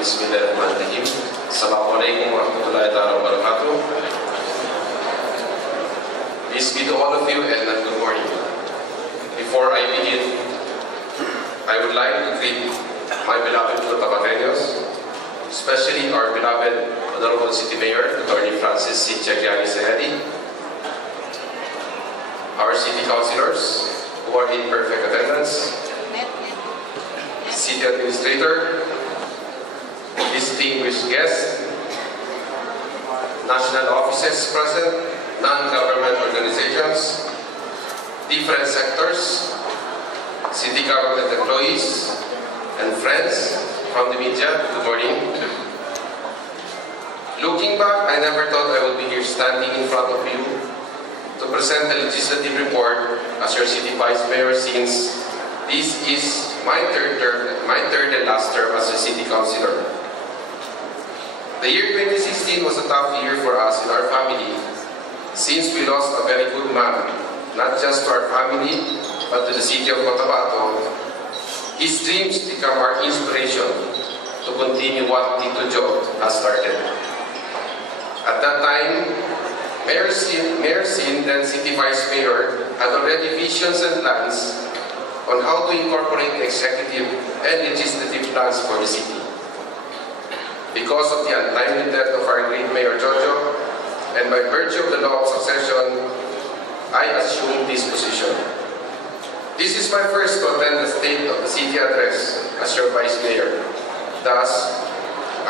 Bismillahirrahmanirrahim. Assalamualaikum warahmatullahi wabarakatuh. Peace be to all of you and good morning. Before I begin, I would like to greet my beloved COTABATeños, especially our beloved Honorable City Mayor, ATTY.FRANCES, GUIANI-SAYADI, our city councilors who are in perfect attendance, city administrator, distinguished guests, national offices present, non-government organizations, different sectors, city government employees, and friends from the media, good morning. Looking back, I never thought I would be here standing in front of you to present the legislative report as your city vice mayor, since this is my third and last term as a city councilor. The year 2016 was a tough year for us and our family, since we lost a very good man, not just to our family, but to the city of Cotabato. His dreams become our inspiration to continue what Tito Joe has started. At that time, Mayor Sin, then City Vice Mayor, had already visions and plans on how to incorporate executive and legislative plans for the city. Because of the untimely death of our great Mayor Jojo, and by virtue of the law of succession, I assumed this position. This is my first to attend the State of the City address as your Vice Mayor. Thus,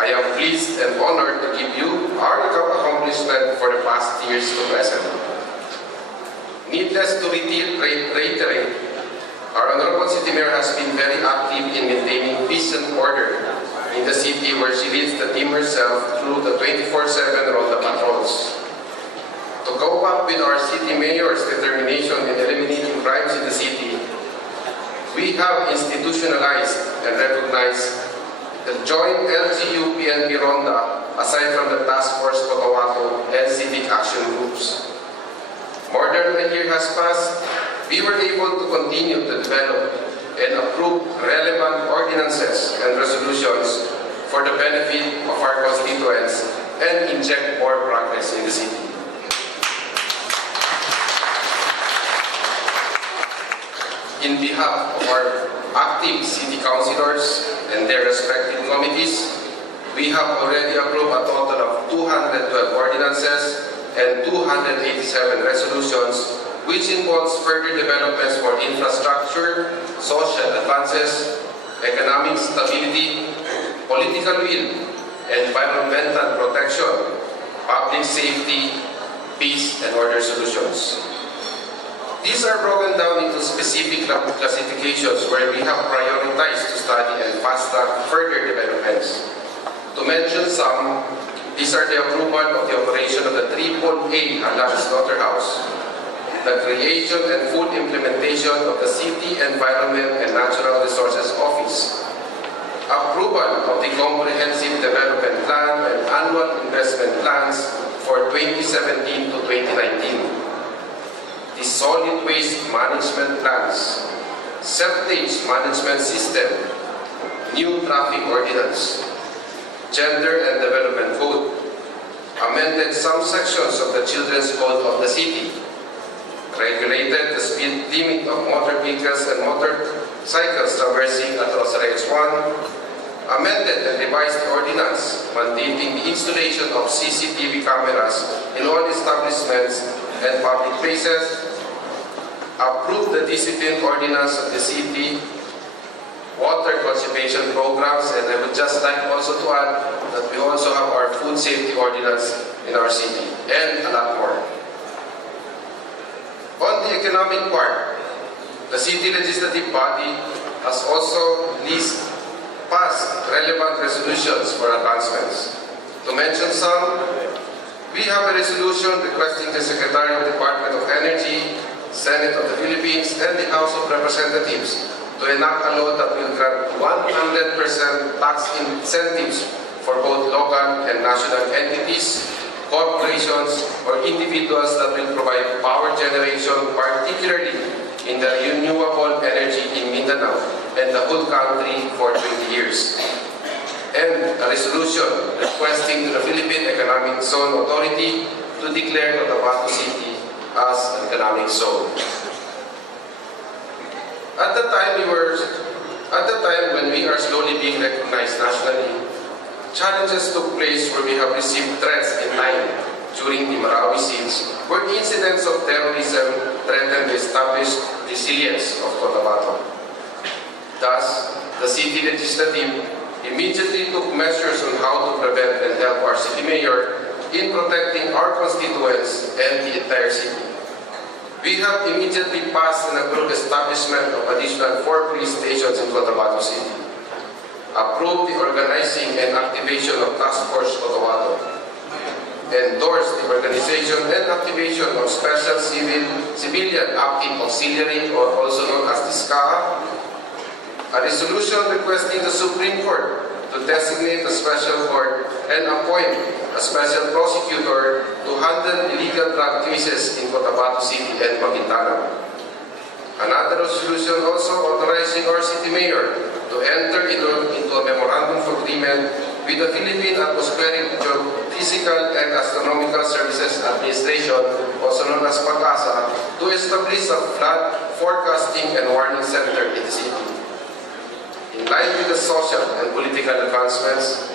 I am pleased and honored to give you our accomplishment for the past years to present. Needless to reiterate, our Honorable City Mayor has been very active in maintaining peace and order in the city, where she leads the team herself through the 24/7 Ronda patrols. To go up with our city mayor's determination in eliminating crimes in the city, we have institutionalized and recognized the joint LGU-PNP Ronda, aside from the Task Force Cotabato and Civic Action Groups. More than a year has passed, we were able to continue to develop and approve relevant ordinances and resolutions for the benefit of our constituents and inject more progress in the city. In behalf of our active city councilors and their respective committees, we have already approved a total of 212 ordinances and 287 resolutions, which involves further developments for infrastructure, social advances, economic stability, political will, environmental protection, public safety, peace and order solutions. These are broken down into specific classifications where we have prioritized to study and fast-track further developments. To mention some, these are the approval of the operation of the AAA Halal Slaughterhouse, the creation and full implementation of the City Environment and Natural Resources Office, approval of the Comprehensive Development Plan and Annual Investment Plans for 2017 to 2019, the Solid Waste Management Plans, Septage Management System, New Traffic Ordinance, Gender and Development Code, amended some sections of the Children's Code of the City, regulated the speed limit of motor vehicles and motorcycles traversing at Rosarix 1, amended and revised the ordinance mandating the installation of CCTV cameras in all establishments and public places, approved the discipline ordinance of the city, water conservation programs, and I would just like also to add that we also have our food safety ordinance in our city, and a lot more. On the economic part, the city legislative body has also passed relevant resolutions for advancements. To mention some, we have a resolution requesting the Secretary of the Department of Energy, Senate of the Philippines, and the House of Representatives to enact a law that will grant 100% tax incentives for both local and national entities, corporations, or individuals that will provide power generation, particularly in the renewable energy in Mindanao and the whole country for 20 years. and a resolution requesting to the Philippine Economic Zone Authority to declare Cotabato City as an economic zone. At the time when we are slowly being recognized nationally, challenges took place where we have received threats in line during the Marawi siege, where incidents of terrorism threatened the established resilience of Cotabato. Thus, the city legislative immediately took measures on how to prevent and help our city mayor in protecting our constituents and the entire city. We have immediately passed and approved establishment of additional 4 police stations in Cotabato City, approved the organizing and activation of Task Force Cotabato, endorsed the organization and activation of Special Civilian Active Auxiliary, or also known as the SCAA, a resolution requesting the Supreme Court to designate a special court and appoint a special prosecutor to handle illegal drug cases in Cotabato City and Maguindanao. Another resolution also authorizing our city mayor to enter into a memorandum of agreement with the Philippine Atmospheric Geophysical and Astronomical Services Administration, also known as PAGASA, to establish a flood forecasting and warning center in the city. In line with the social and political advancements,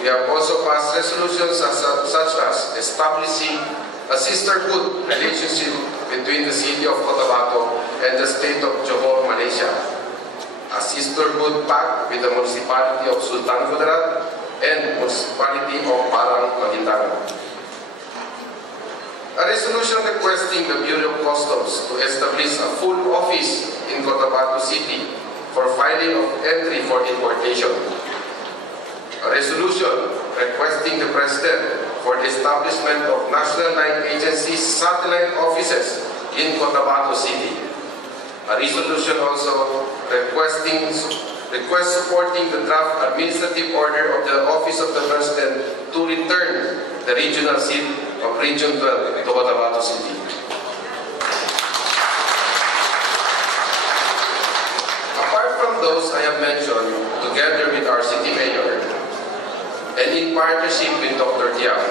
we have also passed resolutions such as establishing a sisterhood relationship between the city of Cotabato and the state of Johor, Malaysia, a sisterhood pact with the municipality of Sultan Kudarat and municipality of Parang, Maguindanao. A resolution requesting the Bureau of Customs to establish a full office in Cotabato City for filing of entry for importation. A resolution requesting the President for the establishment of National Line Agency's satellite offices in Cotabato City. A resolution also requesting supporting the draft administrative order of the Office of the President to return the regional seat of Region 12 to Cotabato City. Apart from those I have mentioned, together with our city mayor, and in partnership with Dr. Tiang,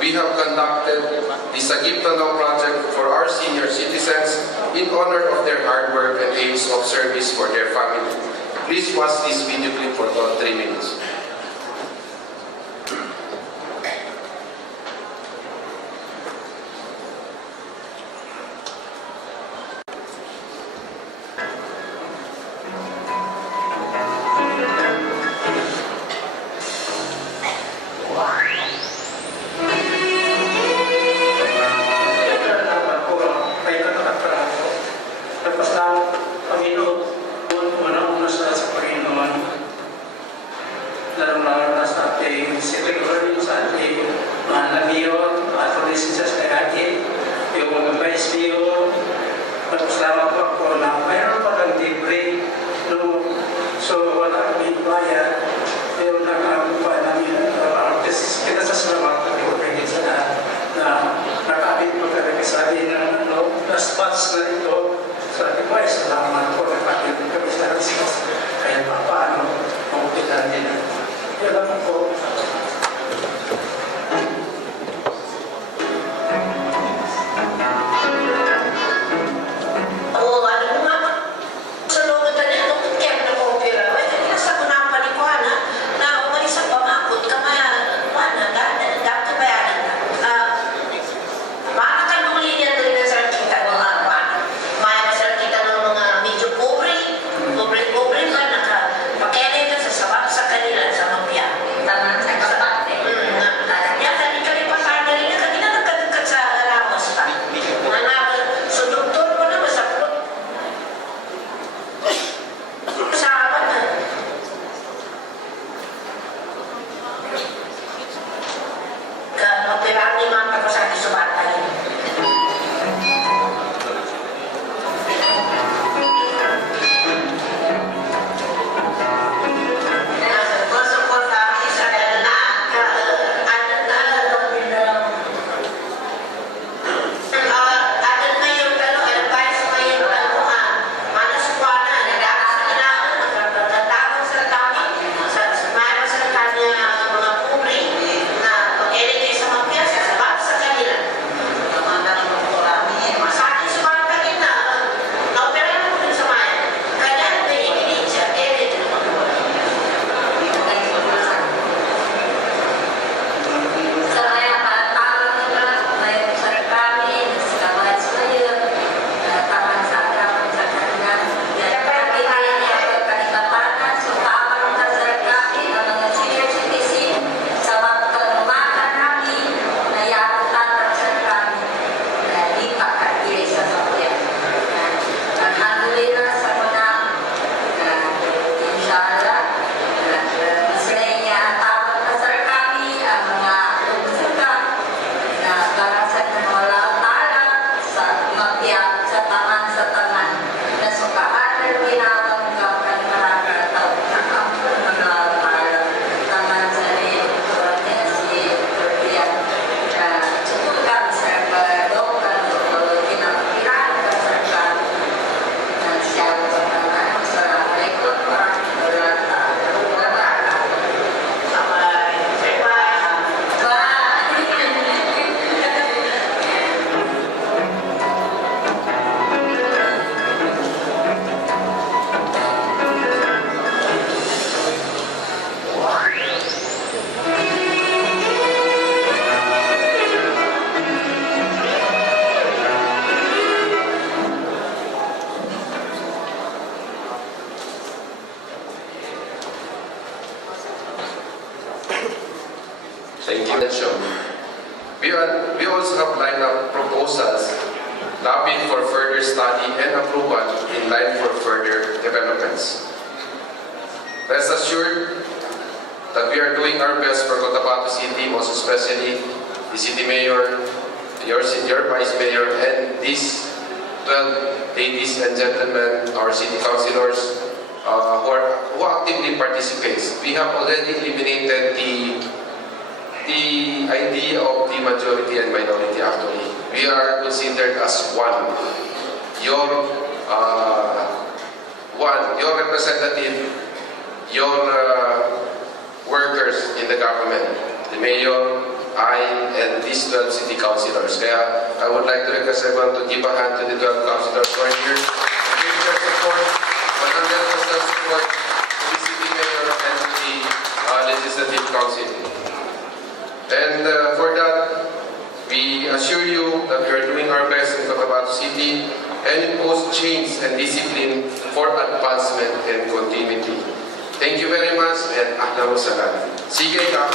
we have conducted the Sagip Tanaw project for our senior citizens in honor of their hard work and aims of service for their family. Please watch this video clip for about 3 minutes. Mana kan dulu ini yang dari dasar kita, kita Thank you. We also have lined up proposals lobbying for further study and approval in line for further developments. Rest assured that we are doing our best for Cotabato City, most especially the City Mayor, your Vice Mayor, and these 12 ladies and gentlemen, our City Councilors, who actively participates. We have already eliminated the idea of the majority and minority actually. We are considered as one. Your representative, your workers in the government, the mayor, I, and these 12 city councilors. Kaya I would like to request everyone to give a hand to the 12 councilors who are here. Give their support, 100% support to the city mayor and to the legislative council. And for that, we assure you that we are doing our best in Cotabato City and impose change and discipline for advancement and continuity. Thank you very much and ahlan wa sahlan. Sige ka,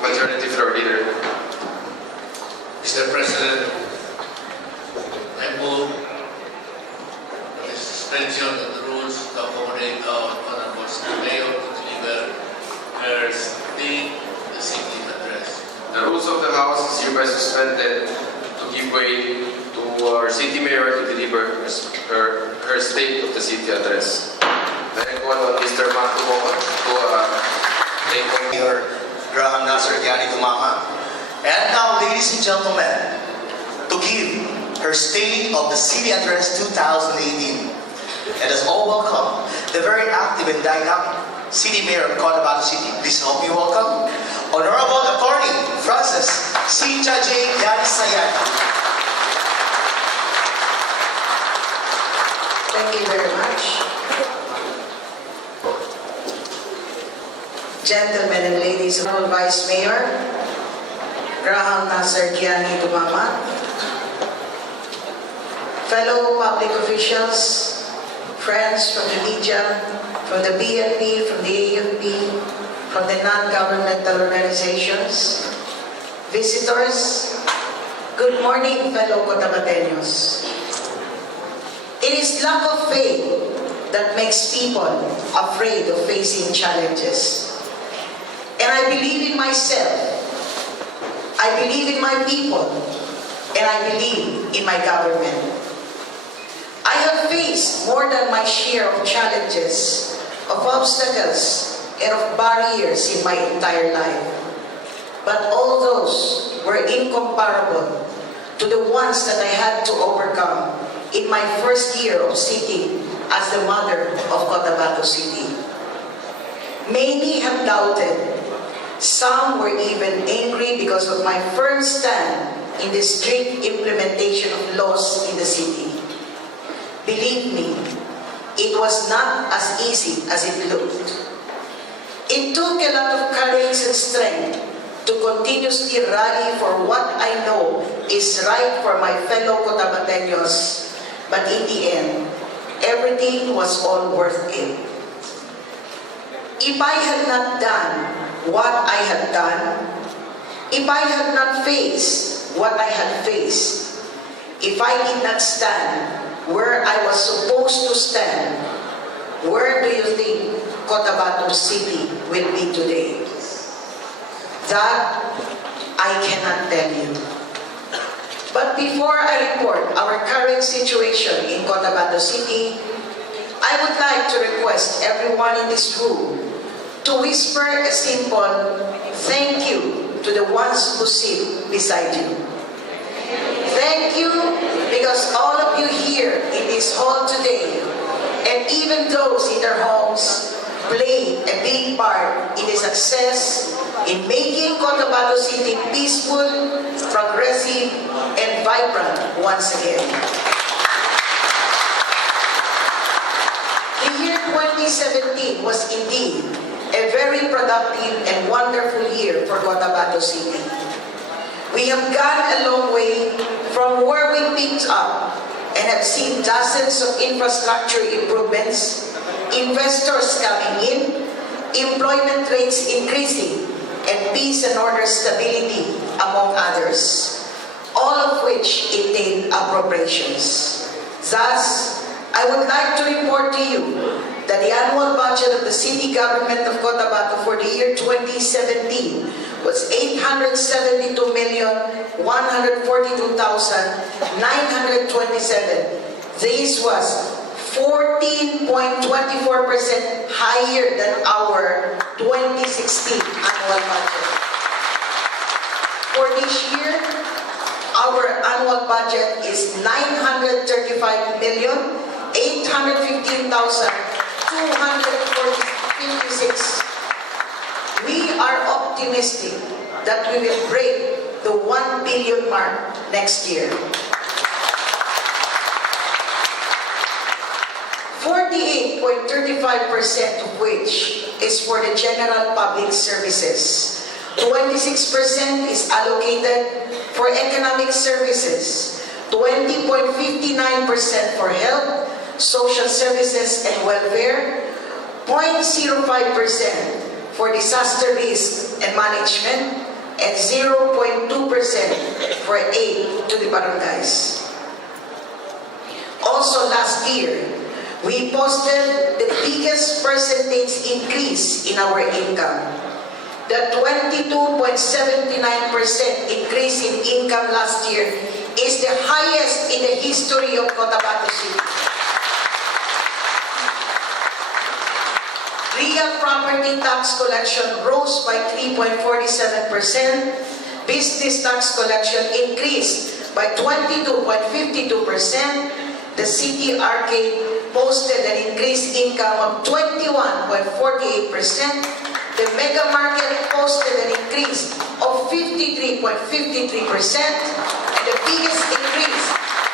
Majority Floor Leader. Mr. President, I move the suspension of the rules to accommodate our Honorable City Mayor to deliver her state the city address. The rules of the House is hereby suspended to give way to our City Mayor to deliver her State of the City address. May I call on Mr. Marco Moa to take on Mayor GUIANI-SAYADI. And now, ladies and gentlemen, to give her State of the City Address 2018. Let us all welcome the very active and dynamic City Mayor of Cotabato City. Please help me welcome Honorable ATTY.FRANCES CYNTHIA GUIANI-SAYADI. Thank you very much. Gentlemen and ladies, Honorable Vice Mayor, GUIANI Dumama, fellow public officials, friends from the media, from the BNP, from the AFP, from the non-governmental organizations, visitors, good morning, fellow Cotabateños. It is lack of faith that makes people afraid of facing challenges. And I believe in myself, I believe in my people, and I believe in my government. I have faced more than my share of challenges, of obstacles, and of barriers in my entire life. But all those were incomparable to the ones that I had to overcome in my first year of sitting as the mother of Cotabato City. Many have doubted. Some were even angry because of my firm stand in the strict implementation of laws in the city. Believe me, it was not as easy as it looked. It took a lot of courage and strength to continuously rally for what I know is right for my fellow Cotabateños, but in the end, everything was all worth it. If I had not done what I had done, if I had not faced what I had faced, if I did not stand where I was supposed to stand, where do you think Cotabato City will be today? That I cannot tell you. But before I report our current situation in Cotabato City, I would like to request everyone in this room to whisper a simple thank you to the ones who sit beside you. Thank you because all of you here in this hall today, and even those in their homes, played a big part in the success in making Cotabato City peaceful, progressive, and vibrant once again. The year 2017 was indeed a very productive and wonderful year for Cotabato City. We have gone a long way from where we picked up, and have seen dozens of infrastructure improvements, investors coming in, employment rates increasing, and peace and order stability, among others, all of which entail appropriations. Thus, I would like to report to you that the annual budget of the city government of Cotabato for the year 2017 was 872,142,927. This was 14.24% higher than our 2016 annual budget. For this year, our annual budget is 935,815,256. We are optimistic that we will break the 1 billion mark next year. 48.35% of which is for the general public services. 26% is allocated for economic services. 20.59% for health, social services and welfare. 0.05% for disaster risk and management, and 0.2% for aid to the barangays. Also last year, we posted the biggest percentage increase in our income. The 22.79% increase in income last year is the highest in the history of Cotabato City. Real property tax collection rose by 3.47%. Business tax collection increased by 22.52%. The city arcade posted an increased income of 21.48%. The mega market posted an increase of 53.53%. And the biggest increase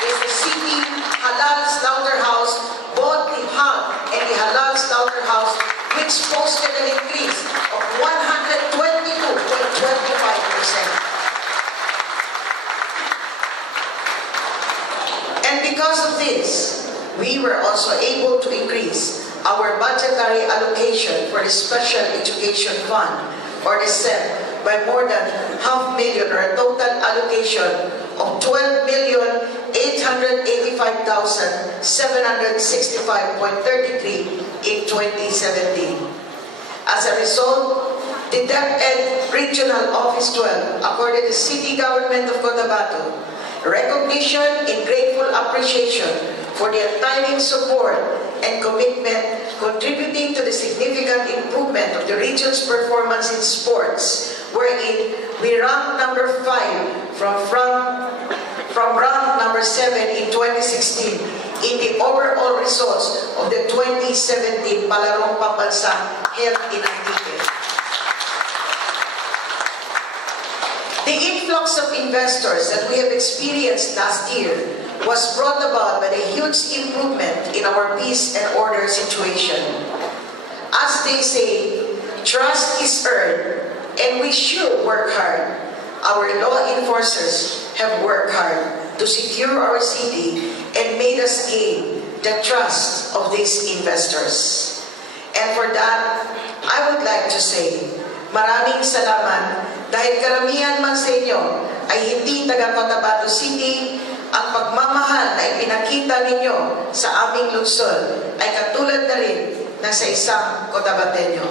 is the city halal slaughterhouse, both the HON and the halal slaughterhouse, which posted an increase of 122.25%. And because of this, we were also able to increase our budgetary allocation for the Special Education Fund, or the SEP, by more than $500,000, or a total allocation of 12,885,765.33 in 2017. As a result, the DepEd Regional Office 12 accorded the City Government of Cotabato recognition and grateful appreciation for their untiring support and commitment, contributing to the significant improvement of the region's performance in sports, wherein we ranked number 5 from rank number 7 in 2016 in the overall results of the 2017 Palarong Pambansa held in Antique. The influx of investors that we have experienced last year was brought about by the huge improvement in our peace and order situation. As they say, trust is earned, and we should work hard. Our law enforcers have worked hard to secure our city and made us gain the trust of these investors. And for that, I would like to say, maraming salamat dahil karamihan man sa inyo ay hindi taga Cotabato City. Ang pagmamahal na ipinakita ninyo sa aming lungsod ay katulad na rin ng sa isang Cotabateño.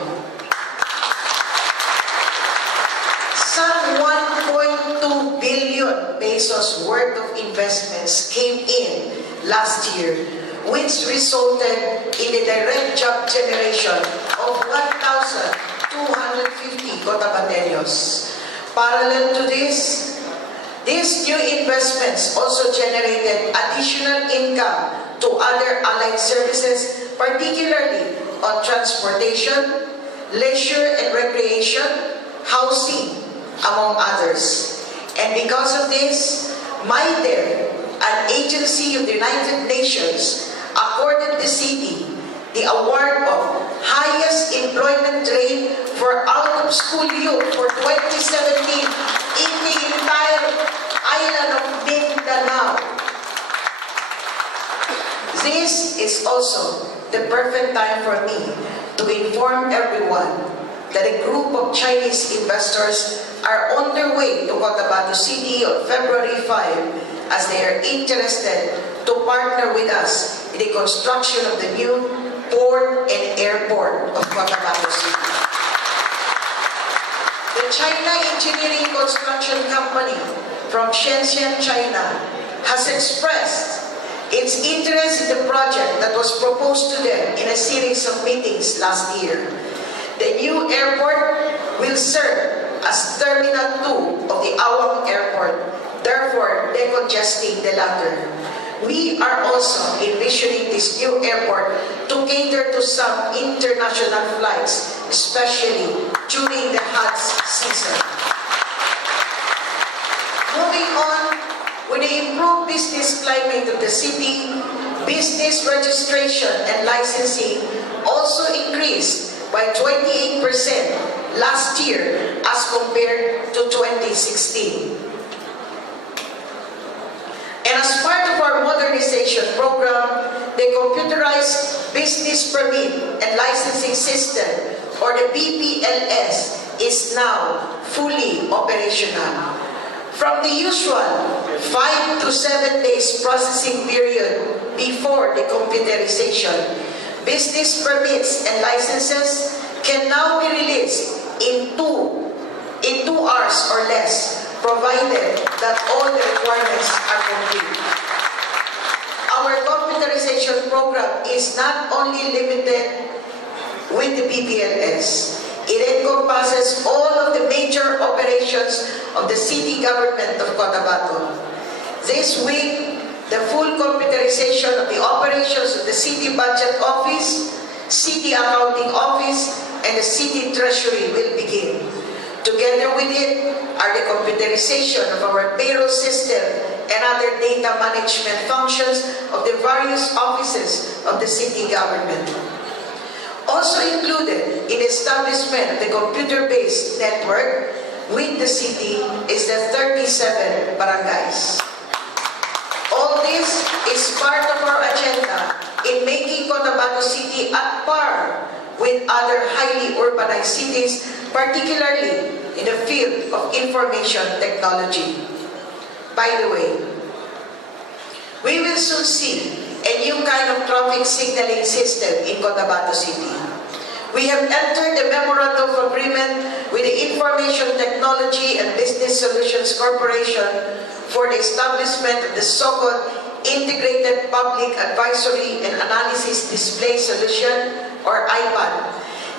Some 1.2 billion pesos worth of investments came in last year, which resulted in the direct job generation of 1,250 Cotabateños. Parallel to this, these new investments also generated additional income to other allied services, particularly on transportation, leisure and recreation, housing, among others. And because of this, MIDER, an agency of the United Nations, accorded the city the award of highest employment rate for out-of-school youth for 2017 in the entire island of Mindanao. This is also the perfect time for me to inform everyone that a group of Chinese investors are on their way to Cotabato City on February 5 as they are interested to partner with us in the construction of the new port and airport of Cotabato City. The China Engineering Construction Company from Shenzhen, China, has expressed its interest in the project that was proposed to them in a series of meetings last year. The new airport will serve as Terminal 2 of the Awang Airport, therefore decongesting the latter. We are also envisioning this new airport to cater to some international flights, especially during the hot season. Moving on, with the improved business climate of the city, business registration and licensing also increased by 28% last year as compared to 2016. And as part of our modernization program, the computerized business permit and licensing system, or the BPLS, is now fully operational. From the usual 5 to 7 days processing period before the computerization, business permits and licenses can now be released in 2 hours or less, provided that all the requirements are complete. Our computerization program is not only limited with the BPLS. It encompasses all of the major operations of the city government of Cotabato. This week, the full computerization of the operations of the City Budget Office, City Accounting Office, and the City Treasury will begin. Together with it are the computerization of our payroll system and other data management functions of the various offices of the city government. Also included in the establishment of the computer-based network with the city is the 37 barangays. All this is part of our agenda in making Cotabato City at par with other highly urbanized cities, particularly in the field of information technology. By the way, we will soon see a new kind of traffic signaling system in Cotabato City. We have entered the Memorandum of Agreement with the Information Technology and Business Solutions Corporation for the establishment of the so-called Integrated Public Advisory and Analysis Display Solution, or IPAD.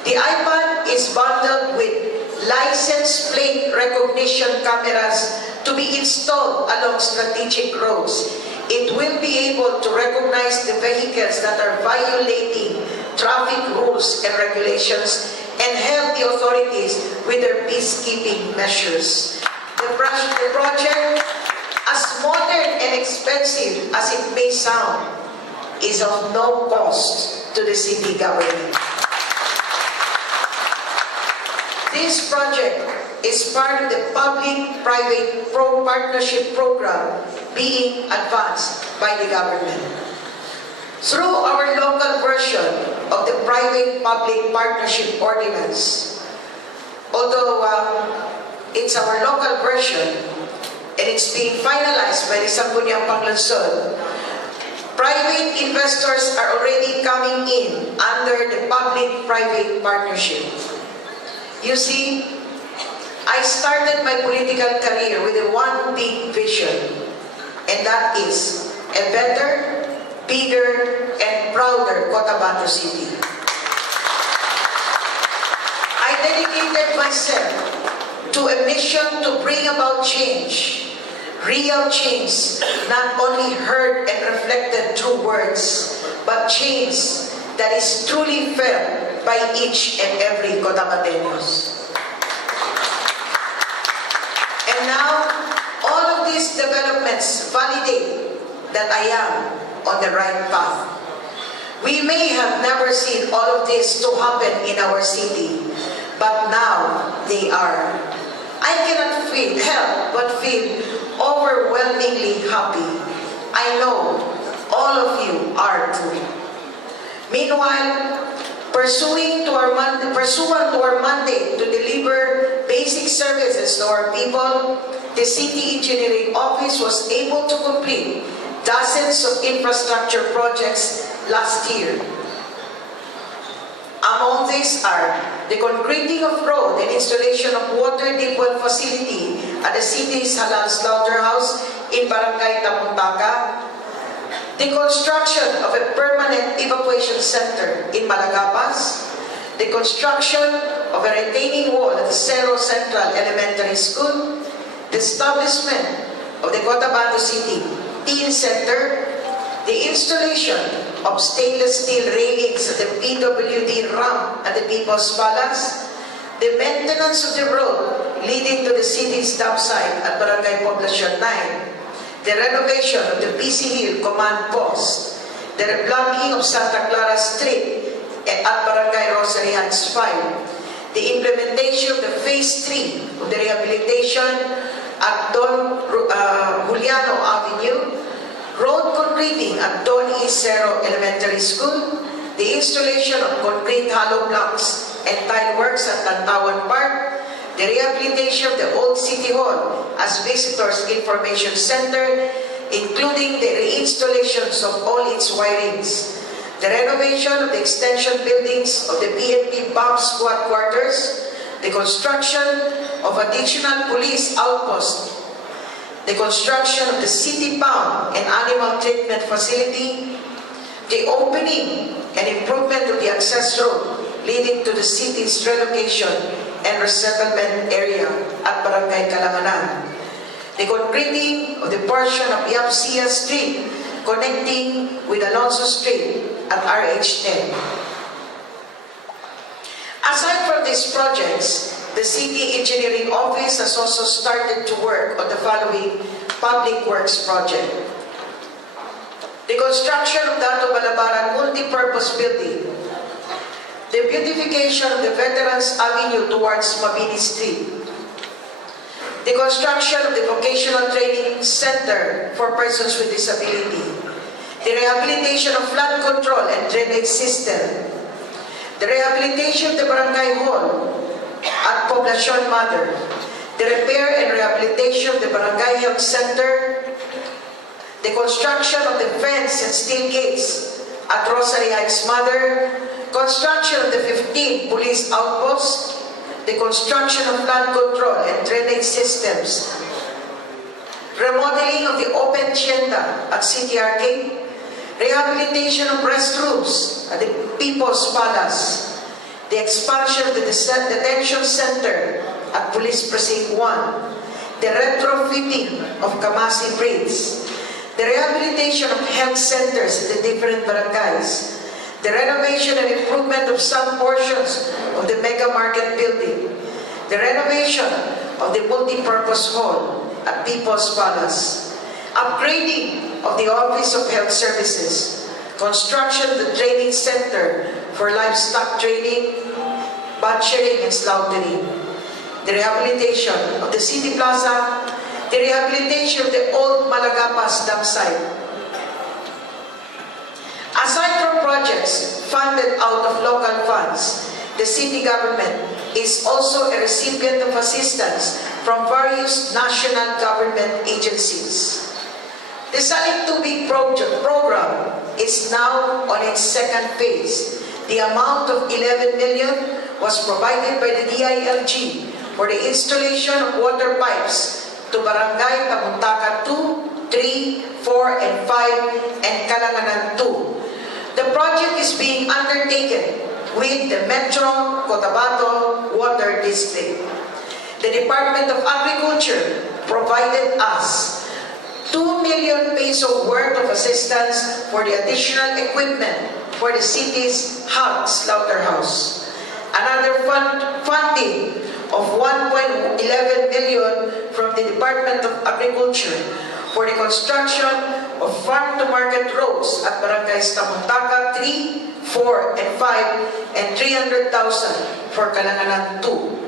The IPAD is bundled with license plate recognition cameras to be installed along strategic roads. It will be able to recognize the vehicles that are violating traffic rules and regulations and help the authorities with their peacekeeping measures. The project, as modern and expensive as it may sound, is of no cost to the city government. This project is part of the public-private partnership program being advanced by the government. Through our local version of the Private-Public Partnership Ordinance, although it's our local version and it's being finalized by the Sangguniang Panglansod, private investors are already coming in under the public-private partnership. You see, I started my political career with one big vision, and that is a better, bigger, and prouder Cotabato City. I dedicated myself to a mission to bring about change, real change, not only heard and reflected through words, but change that is truly felt by each and every Cotabateños. And now, all of these developments validate that I am on the right path. We may have never seen all of this to happen in our city, but now they are. I cannot help but feel overwhelmingly happy. I know all of you are too. Meanwhile, pursuant to our mandate to deliver basic services to our people, the City Engineering Office was able to complete dozens of infrastructure projects last year. Among these are the concreting of road and installation of water deep well facility at the city's Halal Slaughterhouse in Barangay Tamuntaka, the construction of a permanent evacuation center in Malagapas, the construction of a retaining wall at the Cerro Central Elementary School, the establishment of the Cotabato City Teen Center, the installation of stainless steel railings at the PWD ramp at the People's Palace, the maintenance of the road leading to the city's dump site at Barangay Poblacion 9, the renovation of the PC Hill Command Post, the reblocking of Santa Clara Street at Barangay Rosary Heights 5, the implementation of the Phase 3 of the rehabilitation at Don Juliano Avenue, road concreting at Don Cerro Elementary School, the installation of concrete hollow blocks and tile works at Tantawan Park, the rehabilitation of the Old City Hall as Visitors Information Center, including the reinstallations of all its wirings, the renovation of the extension buildings of the PNP Bomb Squad quarters, the construction of additional police outposts, the construction of the City Pound and Animal Treatment Facility, the opening and improvement of the access road leading to the city's relocation and resettlement area at Barangay Kalanganan, the concreting of the portion of Yapsia Street connecting with Alonso Street at RH10. Aside from these projects, the City Engineering Office has also started to work on the following public works project. The construction of Dato Balabaran Multi-Purpose Building, the beautification of the Veterans Avenue towards Mabini Street, the construction of the Vocational Training Center for Persons with Disability, the rehabilitation of flood control and drainage system, the rehabilitation of the Barangay Hall at Poblacion Mother, the repair and rehabilitation of the Barangay Health Center, the construction of the fence and steel gates at Rosary Heights Mother, construction of the 15 police outposts, the construction of flood control and drainage systems, remodeling of the open tienda at City Arcade, rehabilitation of restrooms at the People's Palace, the expansion of the detention center at Police Precinct 1, the retrofitting of Kamasi Bridge, the rehabilitation of health centers in the different barangays, the renovation and improvement of some portions of the Mega Market building, the renovation of the multi-purpose hall at People's Palace, upgrading of the Office of Health Services, construction of the training center for livestock training, butchering and slaughtering, the rehabilitation of the City Plaza, the rehabilitation of the old Malagapas dam site. Aside from projects funded out of local funds, the city government is also a recipient of assistance from various national government agencies. The Saling Tubig program is now on its second phase. The amount of 11 million was provided by the DILG for the installation of water pipes to Barangay Tamuntaka 2, 3, 4, and 5, and Kalanganan 2. The project is being undertaken with the Metro Cotabato Water District. The Department of Agriculture provided us 2 million peso worth of assistance for the additional equipment for the city's hog slaughterhouse. Another funding of 1.11 million from the Department of Agriculture for the construction of farm-to-market roads at Barangays Tamuntaka 3, 4, and 5, and 300,000 for Kalanganan 2.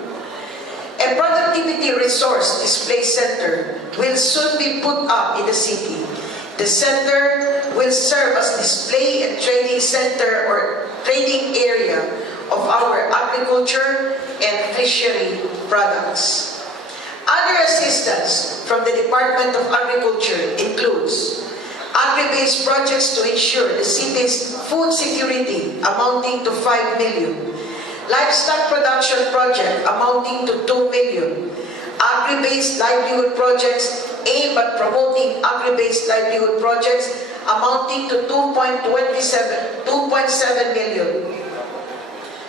A productivity resource display center will soon be put up in the city. The center will serve as display and training center or trading area of our agriculture and fishery products. Other assistance from the Department of Agriculture includes agri-based projects to ensure the city's food security amounting to 5 million, livestock production project amounting to 2 million, agri-based livelihood projects aimed at promoting agri-based livelihood projects amounting to 2.7 million.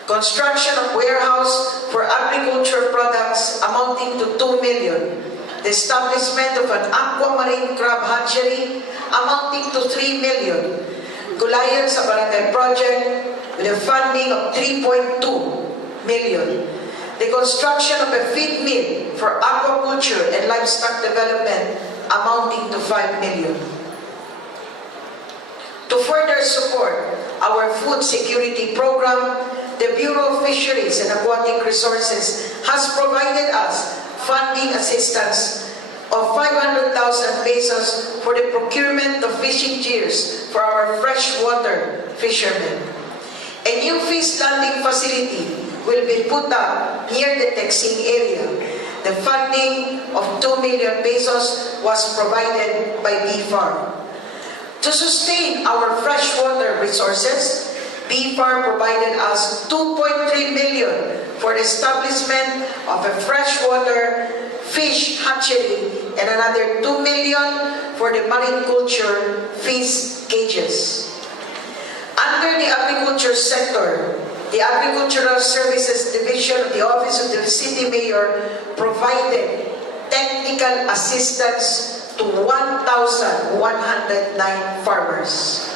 Construction of warehouse for agriculture products amounting to 2 million. The establishment of an aquamarine crab hatchery amounting to 3 million. Gulayan sa Barangay project with a funding of 3.2 million. The construction of a feed mill for aquaculture and livestock development amounting to 5 million. To further support our food security program, the Bureau of Fisheries and Aquatic Resources has provided us funding assistance of 500,000 pesos for the procurement of fishing gears for our freshwater fishermen. A new fish landing facility will be put up near the Texing area. The funding of 2 million pesos was provided by BFAR. To sustain our freshwater resources, BFAR provided us 2.3 million for the establishment of a freshwater fish hatchery and another 2 million for the marine culture fish cages. Under the agriculture sector, the Agricultural Services Division of the Office of the City Mayor provided technical assistance to 1,109 farmers,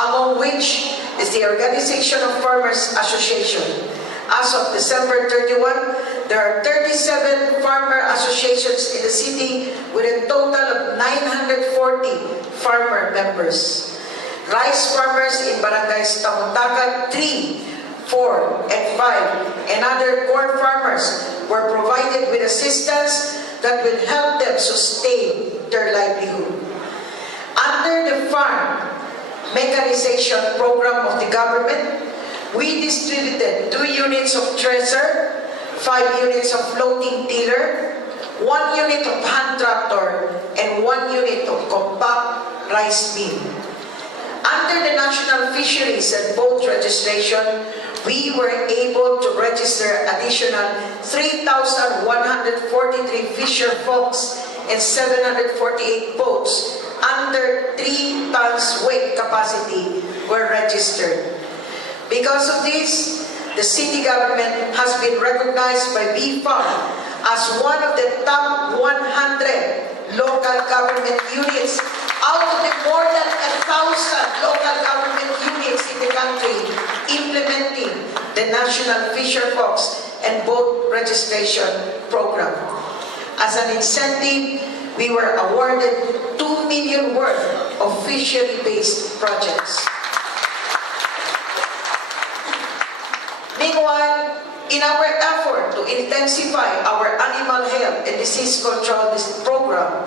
among which is the Organization of Farmers Association. As of December 31, there are 37 farmer associations in the city with a total of 940 farmer members. Rice farmers in barangays Tamuntagan 3, 4, and 5, and other corn farmers were provided with assistance that will help them sustain their livelihood. Under the farm mechanization program of the government, we distributed 2 units of thresher, 5 units of floating tiller, 1 unit of hand tractor, and 1 unit of compact rice mill. Under the National Fisheries and Boat Registration, we were able to register additional 3,143 fisher folks and 748 boats under 3 tons weight capacity were registered. Because of this, the city government has been recognized by BFAR as one of the top 100 local government units out of the more than 1,000 local government units in the country implementing the National Fisher Folks and Boat Registration Program. As an incentive, we were awarded 2 million worth of fishery-based projects. Meanwhile, in our effort to intensify our animal health and disease control program,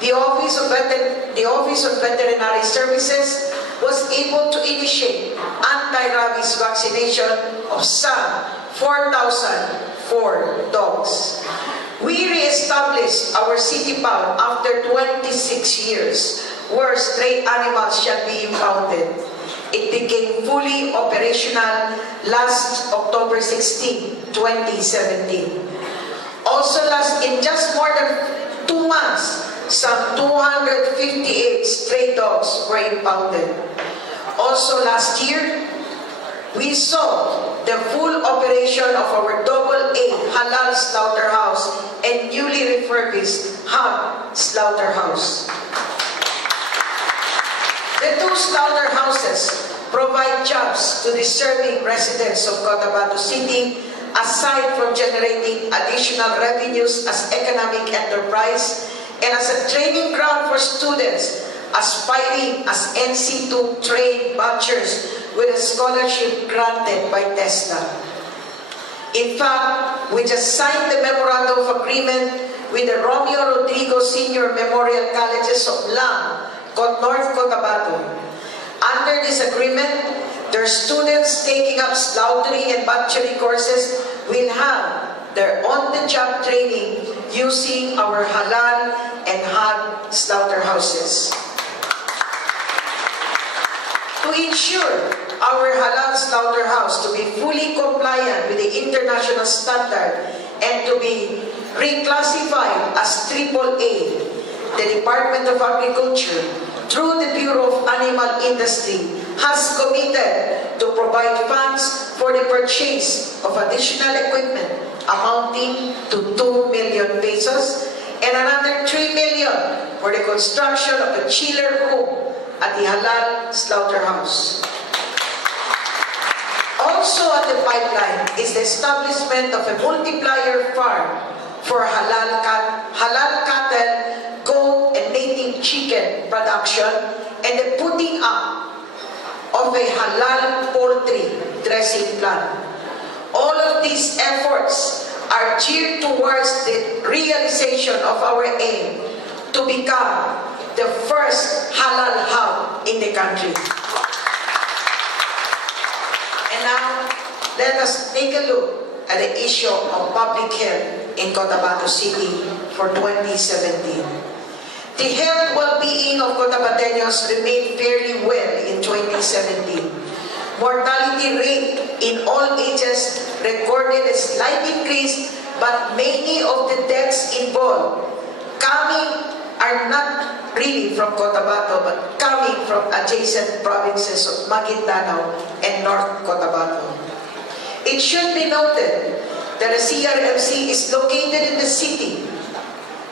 the Office of Veterinary Services was able to initiate anti-rabies vaccination of some 4,004 dogs. We re-established our city pound after 26 years, where stray animals shall be impounded. It became fully operational last October 16, 2017. Also in just more than 2 months, some 258 stray dogs were impounded. Also last year, we saw the full operation of our AA halal slaughterhouse and newly refurbished HON slaughterhouse. The 2 slaughterhouses provide jobs to the serving residents of Cotabato City, aside from generating additional revenues as economic enterprise and as a training ground for students aspiring as NC2 trained butchers with a scholarship granted by TESDA. In fact, we just signed the Memorandum of Agreement with the Romeo Rodrigo Senior Memorial Colleges of Lang, North Cotabato, Under this agreement, their students taking up slaughtering and butchery courses will have their on-the-job training using our halal and HON slaughterhouses. To ensure our halal slaughterhouse to be fully compliant with the international standard and to be reclassified as AAA, the Department of Agriculture, through the Bureau of Animal Industry, has committed to provide funds for the purchase of additional equipment amounting to 2 million pesos and another 3 million for the construction of a chiller room at the halal slaughterhouse. Also at the pipeline is the establishment of a multiplier farm for halal cattle, goat, and native chicken production, and the putting up of a halal poultry dressing plant. All of these efforts are geared towards the realization of our aim to become the first halal hub in the country. And now, let us take a look at the issue of public health in Cotabato City for 2017. The health well-being of Cotabateños remained fairly well in 2017. Mortality rate in all ages recorded a slight increase, but many of the deaths involved are not really from Cotabato, but coming from adjacent provinces of Maguindanao and North Cotabato. It should be noted that the CRMC is located in the city,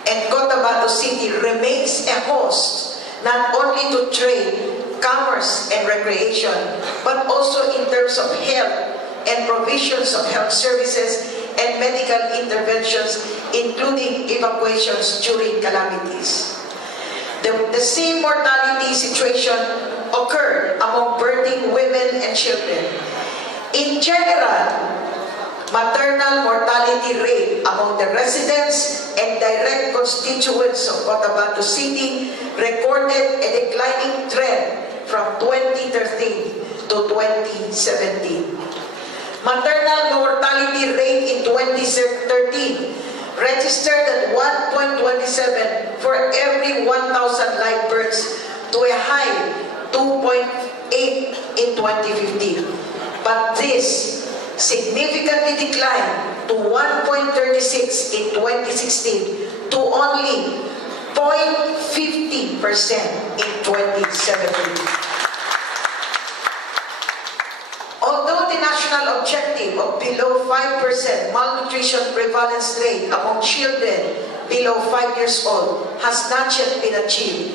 and Cotabato City remains a host not only to trade, commerce, and recreation, but also in terms of health and provisions of health services and medical interventions, including evacuations during calamities. The same mortality situation occurred among birthing women and children. In general, maternal mortality rate among the residents and direct constituents of Cotabato City recorded a declining trend from 2013 to 2017. Maternal mortality rate in 2013 registered at 1.27 for every 1,000 live births to a high 2.8 in 2015. But this significantly declined to 1.36 in 2016 to only 0.50% in 2017. Although the national objective of below 5% malnutrition prevalence rate among children below 5 years old has not yet been achieved,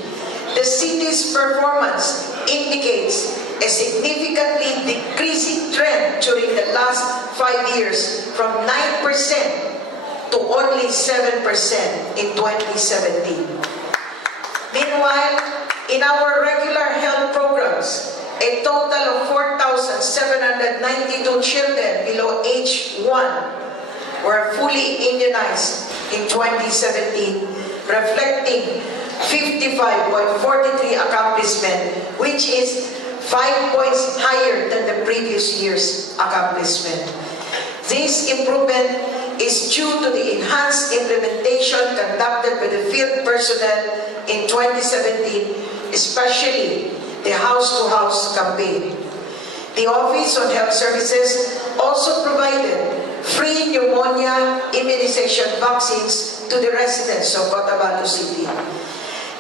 the city's performance indicates a significantly decreasing trend during the last 5 years from 9% to only 7% in 2017. Meanwhile, in our regular health programs, a total of 4,792 children below age 1 were fully immunized in 2017, reflecting 55.43 accomplishment, which is 5 points higher than the previous year's accomplishment. This improvement is due to the enhanced implementation conducted by the field personnel in 2017, especially the house-to-house campaign. The Office on Health Services also provided free pneumonia immunization vaccines to the residents of Cotabato City.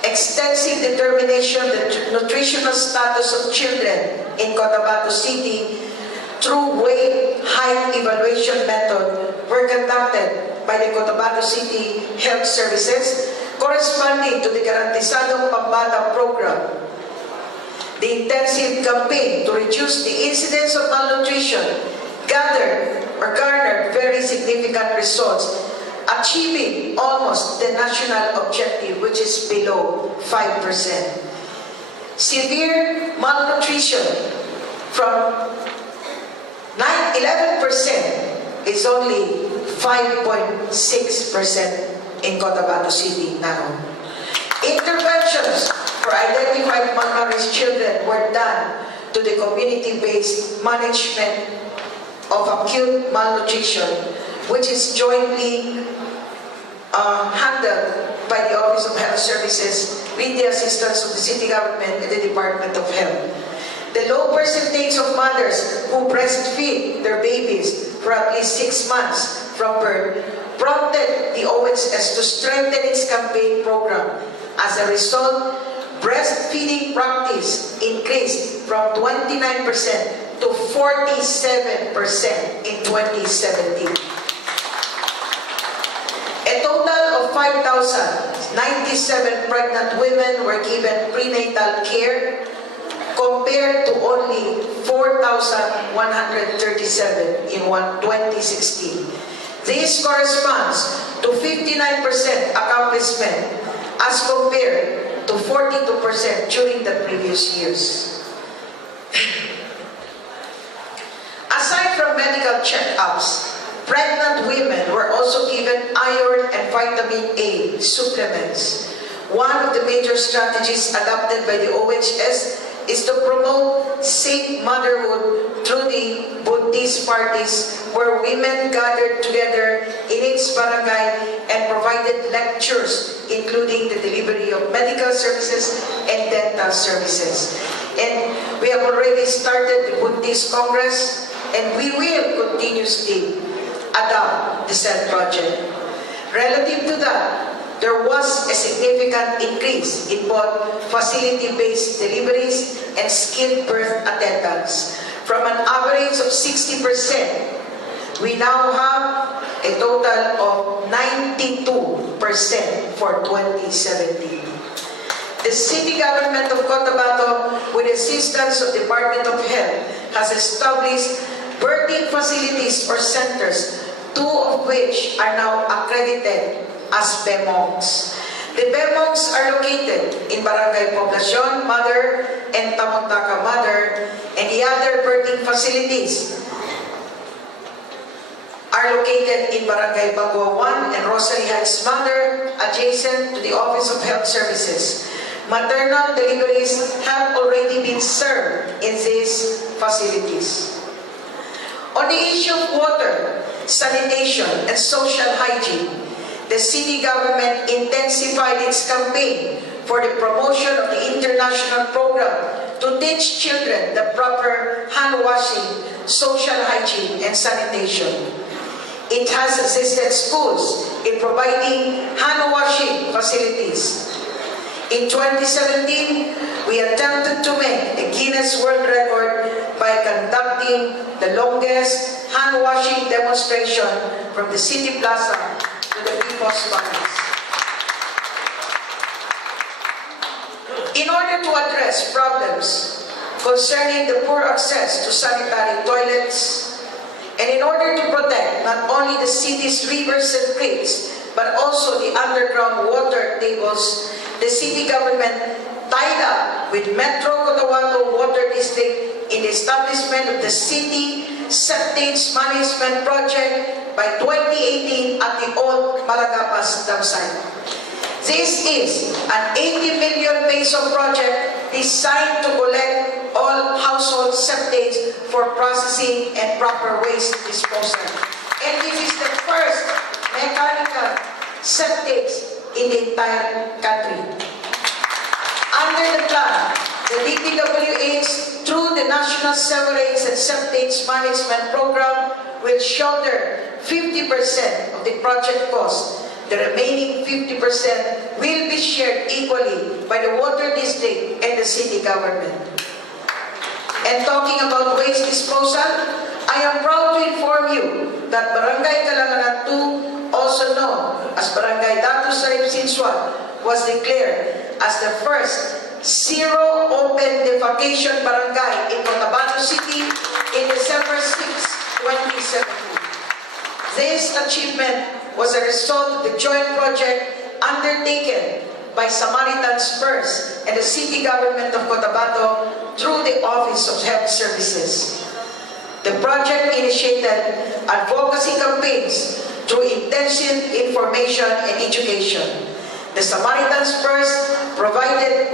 Extensive determination of the nutritional status of children in Cotabato City through weight height evaluation method were conducted by the Cotabato City Health Services corresponding to the Garantisadong Pambata program. The intensive campaign to reduce the incidence of malnutrition garnered very significant results, achieving almost the national objective, which is below 5%. Severe malnutrition from 11% is only 5.6% in Cotabato City now. Interventions for identified malnourished children were done to the community-based management of acute malnutrition, which is jointly handled by the Office of Health Services with the assistance of the city government and the Department of Health. The low percentage of mothers who breastfeed their babies for at least 6 months from birth prompted the OHS to strengthen its campaign program. As a result, breastfeeding practice increased from 29% to 47% in 2017. A total of 5,097 pregnant women were given prenatal care compared to only 4,137 in 2016. This corresponds to 59% accomplishment as compared to 42% during the previous years. Aside from medical checkups, pregnant women were also given iron and vitamin A supplements. One of the major strategies adopted by the OHS is to promote safe motherhood through the Buntis parties, where women gathered together in each barangay and provided lectures, including the delivery of medical services and dental services. And we have already started the Buntis Congress, and we will continuously adopt the said project. Relative to that, there was a significant increase in both facility-based deliveries and skilled birth attendance. From an average of 60%, we now have a total of 92% for 2017. The city government of Cotabato, with the assistance of the Department of Health, has established birthing facilities or centers, 2 of which are now accredited as BEMONGs. The BEMONGs are located in Barangay Poblacion, Mother, and Tamontaka, Mother, and the other birthing facilities are located in Barangay Bagua 1 and Rosary Heights, Mother, adjacent to the Office of Health Services. Maternal deliveries have already been served in these facilities. On the issue of water, sanitation, and social hygiene, the city government intensified its campaign for the promotion of the international program to teach children the proper hand washing, social hygiene, and sanitation. It has assisted schools in providing hand washing facilities. In 2017, we attempted to make a Guinness World Record by conducting the longest hand washing demonstration from the City Plaza to the People's Palace. In order to address problems concerning the poor access to sanitary toilets, and in order to protect not only the city's rivers and creeks, but also the underground water tables, the city government tied up with Metro Cotabato Water District in the establishment of the City Septage Management Project by 2018 at the old Malagapas dam site. This is an 80 million peso project designed to collect all household septage for processing and proper waste disposal. And this is the first mechanical septage in the entire country. Under the plan, the DPWH, through the National Sewerage and Septage Management Program, will shoulder 50% of the project cost. The remaining 50% will be shared equally by the Water District and the city government. And talking about waste disposal, I am proud to inform you that Barangay Kalanganan 2, also known as Barangay Datu Sarip Sinsuan, was declared as the first zero open defecation barangay in Cotabato City in December 6, 2017. This achievement was a result of the joint project undertaken by Samaritans First and the city government of Cotabato through the Office of Health Services. The project initiated advocacy campaigns through intensive information and education. The Samaritans First provided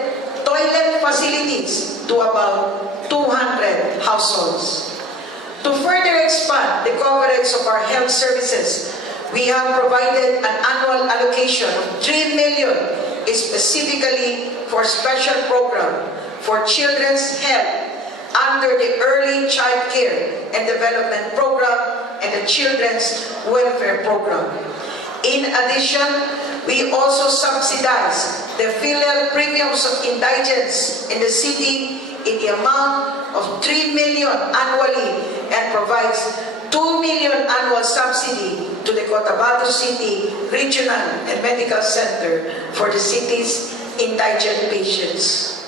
toilet facilities to about 200 households. To further expand the coverage of our health services, we have provided an annual allocation of 3 million specifically for special program for children's health under the Early Child Care and Development Program and the Children's Welfare Program. In addition, we also subsidize the filial premiums of indigents in the city in the amount of 3 million annually and provides 2 million annual subsidy to the Cotabato City Regional and Medical Center for the city's indigent patients.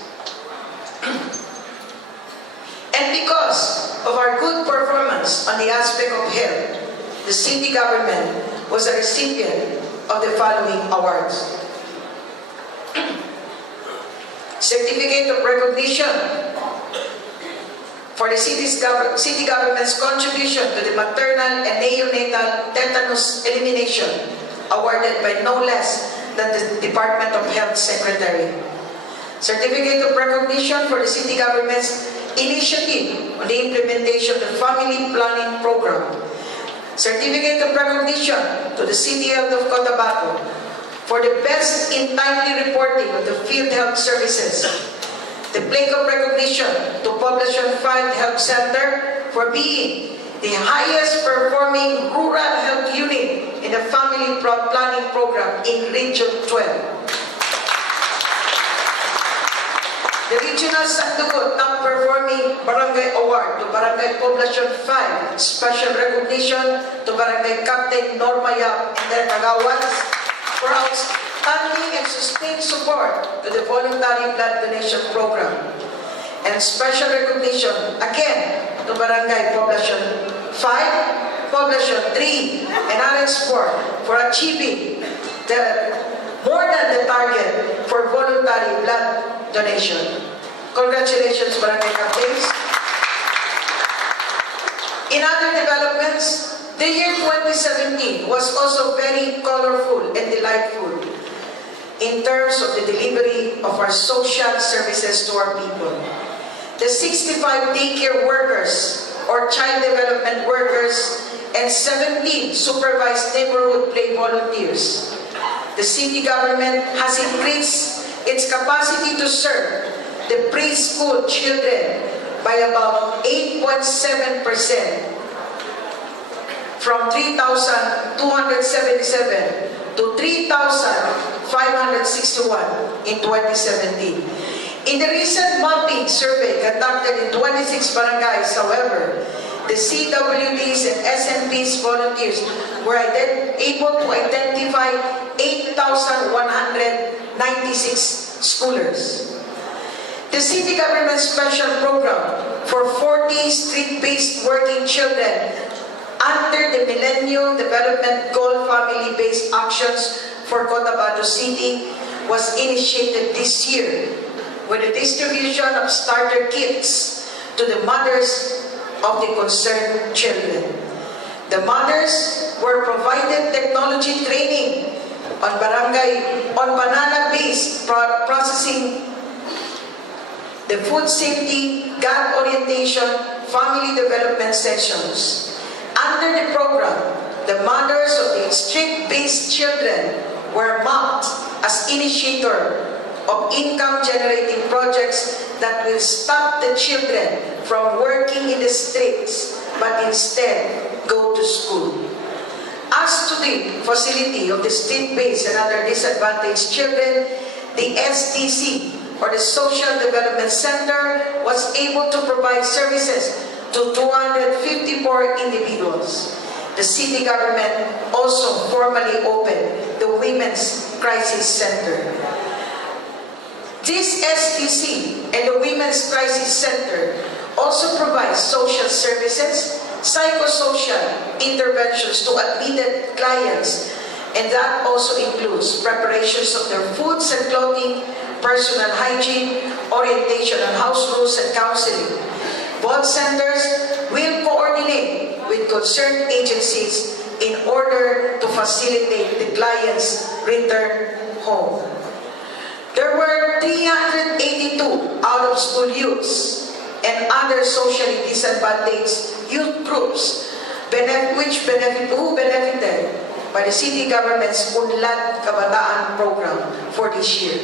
And because of our good performance on the aspect of health, the city government was a recipient of the following awards. Certificate of recognition for the city government's contribution to the maternal and neonatal tetanus elimination, awarded by no less than the Department of Health Secretary. Certificate of recognition for the city government's initiative on the implementation of the Family Planning Program. Certificate of recognition to the City Health of Cotabato for the best in timely reporting of the field health services. The plaque of recognition to Poblacion 5 Health Center for being the highest performing rural health unit in the Family Planning Program in Region 12. The Regional Sandugot Top Performing Barangay Award to Barangay Poblacion 5. Special recognition to Barangay Captain Norma and their Tagawas for outstanding and sustained support to the voluntary blood donation program. And special recognition again to Barangay Poblacion 5, Poblacion 3, and Alex 4 for achieving more than the target for voluntary blood donation. Congratulations, Barangay Captains. In other developments, the year 2017 was also very colorful and delightful in terms of the delivery of our social services to our people. The 65 daycare workers or child development workers and 17 supervised neighborhood play volunteers. The city government has increased its capacity to serve the preschool children by about 8.7% from 3,277 to 3,561 in 2017. In the recent mapping survey conducted in 26 barangays, however, the CWDs and SNPs volunteers were able to identify 8,196 schoolers. The city government special program for 40 street-based working children under the Millennium Development Goal Family-Based Actions for Cotabato City was initiated this year with the distribution of starter kits to the mothers of the concerned children. The mothers were provided technology training on banana-based processing, the food safety, gag orientation, family development sessions. Under the program, the mothers of the street-based children were mapped as initiator of income-generating projects that will stop the children from working in the streets, but instead go to school. As to the facility of the street-based and other disadvantaged children, the SDC, or the Social Development Center, was able to provide services to 254 individuals. The city government also formally opened the Women's Crisis Center. This SDC and the Women's Crisis Center also provides social services, psychosocial interventions to admitted clients, and that also includes preparations of their foods and clothing, personal hygiene, orientation on house rules and counseling. Both centers will coordinate with concerned agencies in order to facilitate the client's return home. There were 382 out-of-school youths and other socially disadvantaged youth groups who benefited by the city government's Unlad Kabataan program for this year.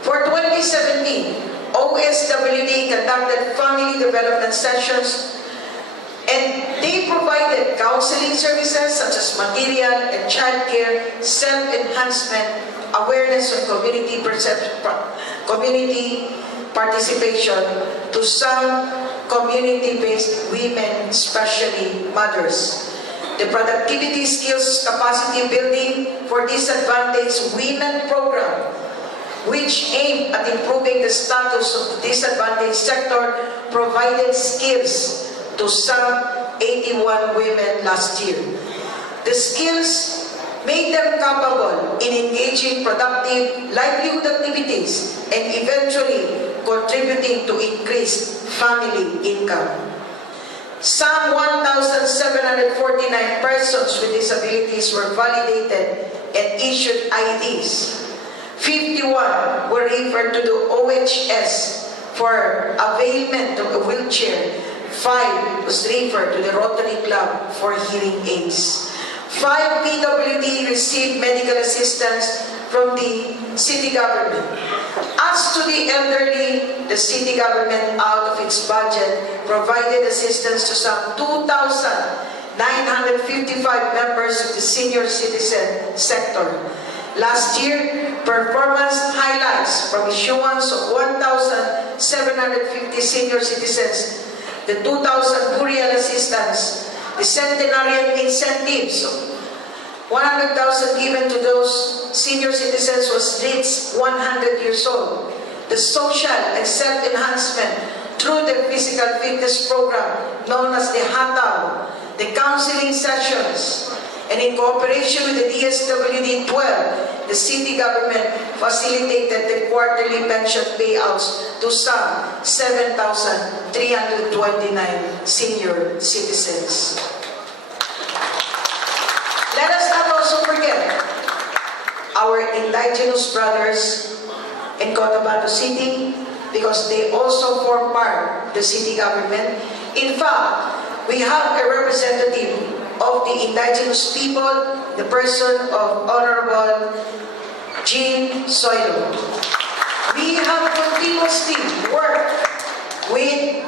For 2017, OSWD conducted family development sessions and they provided counseling services such as material and childcare, self-enhancement, awareness of community participation to some community-based women, especially mothers. The Productivity Skills Capacity Building for Disadvantaged Women program, which aimed at improving the status of the disadvantaged sector, provided skills to some 81 women last year. The skills made them capable in engaging productive livelihood activities and eventually contributing to increased family income. Some 1,749 persons with disabilities were validated and issued IDs. 51 were referred to the OHS for availment of a wheelchair. 5 was referred to the Rotary Club for hearing aids. 5 PWD received medical assistance from the city government. As to the elderly, the city government, out of its budget, provided assistance to some 2,955 members of the senior citizen sector. Last year, performance highlights from issuance of 1,750 senior citizens, the 2,000 burial assistance, the centenarian incentives, 100,000 given to those senior citizens who reached 100 years old, the social and self-enhancement through the physical fitness program known as the HATAW, the counseling sessions, and in cooperation with the DSWD 12, the city government facilitated the quarterly pension payouts to some 7,329 senior citizens. Let us not also forget our indigenous brothers in Cotabato City, because they also form part of the city government. In fact, we have a representative of the indigenous people, the person of Honorable Jean Soilo. We have continuously worked with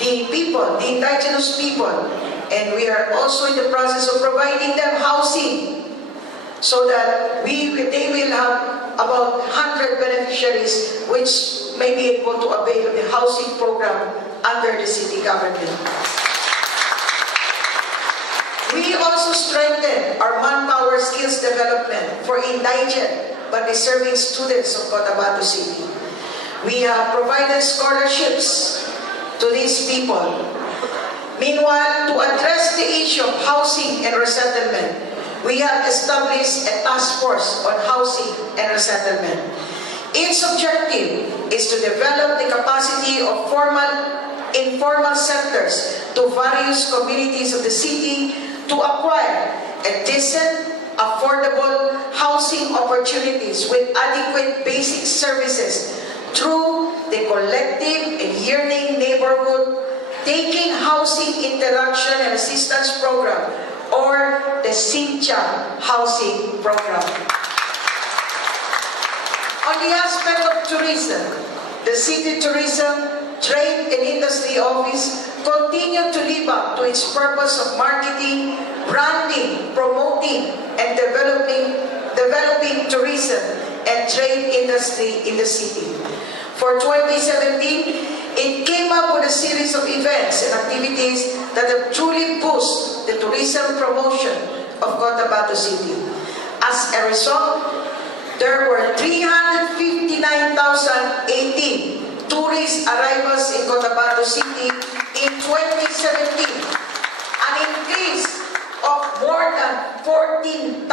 the people, the indigenous people, and we are also in the process of providing them housing so that they will have about 100 beneficiaries which may be able to avail of the housing program under the city government. We also strengthened our manpower skills development for indigent but deserving students of Cotabato City. We have provided scholarships to these people. Meanwhile, to address the issue of housing and resettlement, we have established a task force on housing and resettlement. Its objective is to develop the capacity of informal settlers to various communities of the city to acquire a decent, affordable housing opportunities with adequate basic services through the collective and yearning neighborhood taking housing interaction and assistance program, or the CYNTHIA housing program. On the aspect of tourism, the City Tourism, Trade and Industry Office continued to live up to its purpose of marketing, branding, promoting, and developing tourism and trade industry in the city. For 2017, it came up with a series of events and activities that have truly boosted the tourism promotion of Cotabato City. As a result, there were 359,018 tourist arrivals in Cotabato City in 2017, an increase of more than 14,000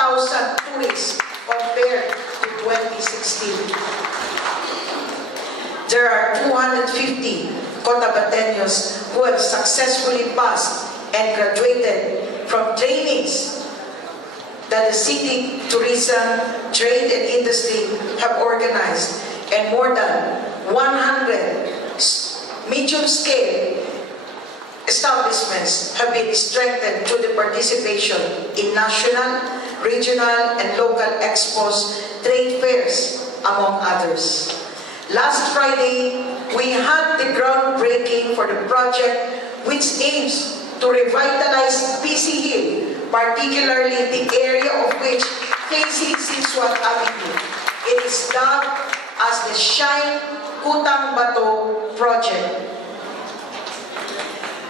tourists compared to 2016. There are 250 Cotabateños who have successfully passed and graduated from trainings that the city, tourism, trade and industry have organized, and more than 100 medium-scale establishments have been strengthened through the participation in national, regional, and local expos, trade fairs, among others. Last Friday, we had the groundbreaking for the project which aims to revitalize PC Hill, particularly the area of which facing Sinswat Avenue. It is dubbed as the COTABATO project.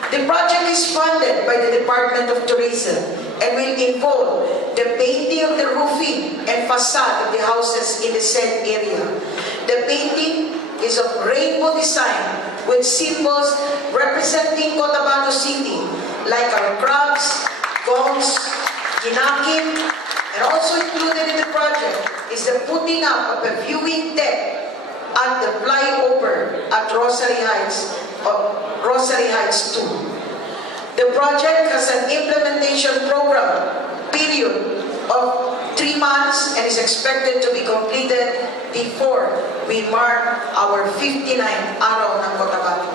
The project is funded by the Department of Tourism and will involve the painting of the roofing and facade of the houses in the said area. The painting is of rainbow design with symbols representing Cotabato City, like our crabs, gongs, ginakit, and also included in the project is the putting up of a viewing deck at the flyover at Rosary Heights 2. The project has an implementation program period of 3 months and is expected to be completed before we mark our 59th araw ng Cotabato.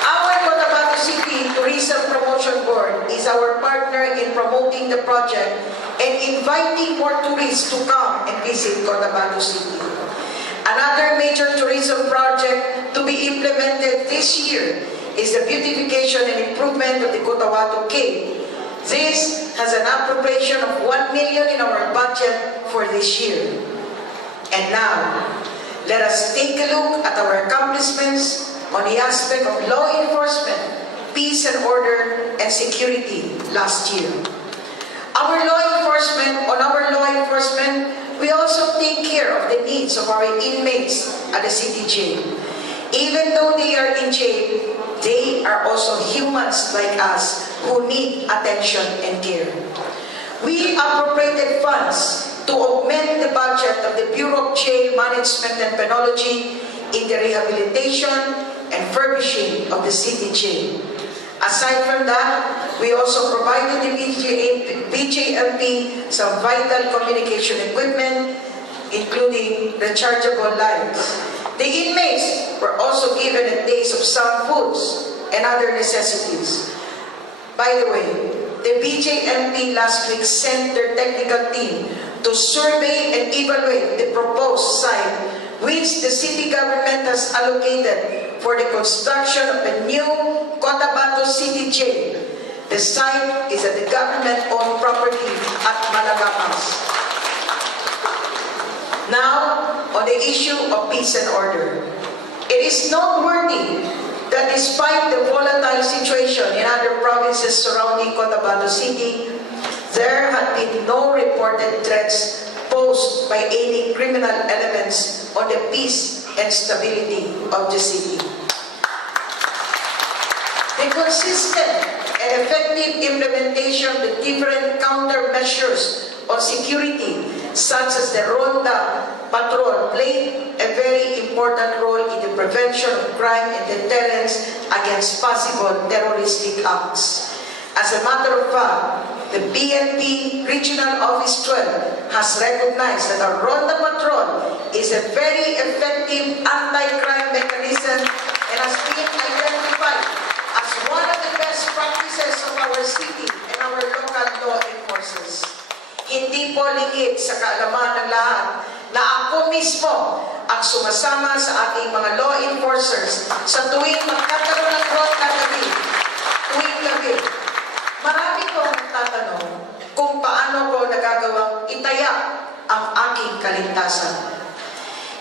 Our Cotabato City Tourism Promotion Board is our partner in promoting the project and inviting more tourists to come and visit Cotabato City. Another major tourism project to be implemented this year is the beautification and improvement of the Cotabato Cave. This has an appropriation of 1 million in our budget for this year. And now, let us take a look at our accomplishments on the aspect of law enforcement, peace and order, and security last year. On our law enforcement, we also take care of the needs of our inmates at the city jail. Even though they are in jail, they are also humans like us who need attention and care. We appropriated funds to augment the budget of the Bureau of Jail Management and Penology in the rehabilitation and furbishing of the city jail. Aside from that, we also provided the BJMP some vital communication equipment, including rechargeable lights. The inmates were also given a taste of some foods and other necessities. By the way, the BJMP last week sent their technical team to survey and evaluate the proposed site which the city government has allocated for the construction of a new Cotabato City Jail. The site is at the government-owned property at Malagapas. Now, on the issue of peace and order. It is noteworthy that despite the volatile situation in other provinces surrounding Cotabato City, there have been no reported threats posed by any criminal elements on the peace and stability of the city. The consistent and effective implementation of the different countermeasures on security, such as the Ronda Patrol, played a very important role in the prevention of crime and deterrence against possible terroristic acts. As a matter of fact, the PNP Regional Office 12 has recognized that our Ronda Patrol is a very effective anti-crime mechanism and has been identified as one of the best practices of our city and our local law enforcers. Hindi po lingid sa kaalaman ng lahat na ako mismo ang sumasama sa ating mga law enforcers sa tuwing magkakaroon ng ronda tuwing gabi. Marami po ang nagtatanong kung paano ko nagagawang itaya ang aking kaligtasan.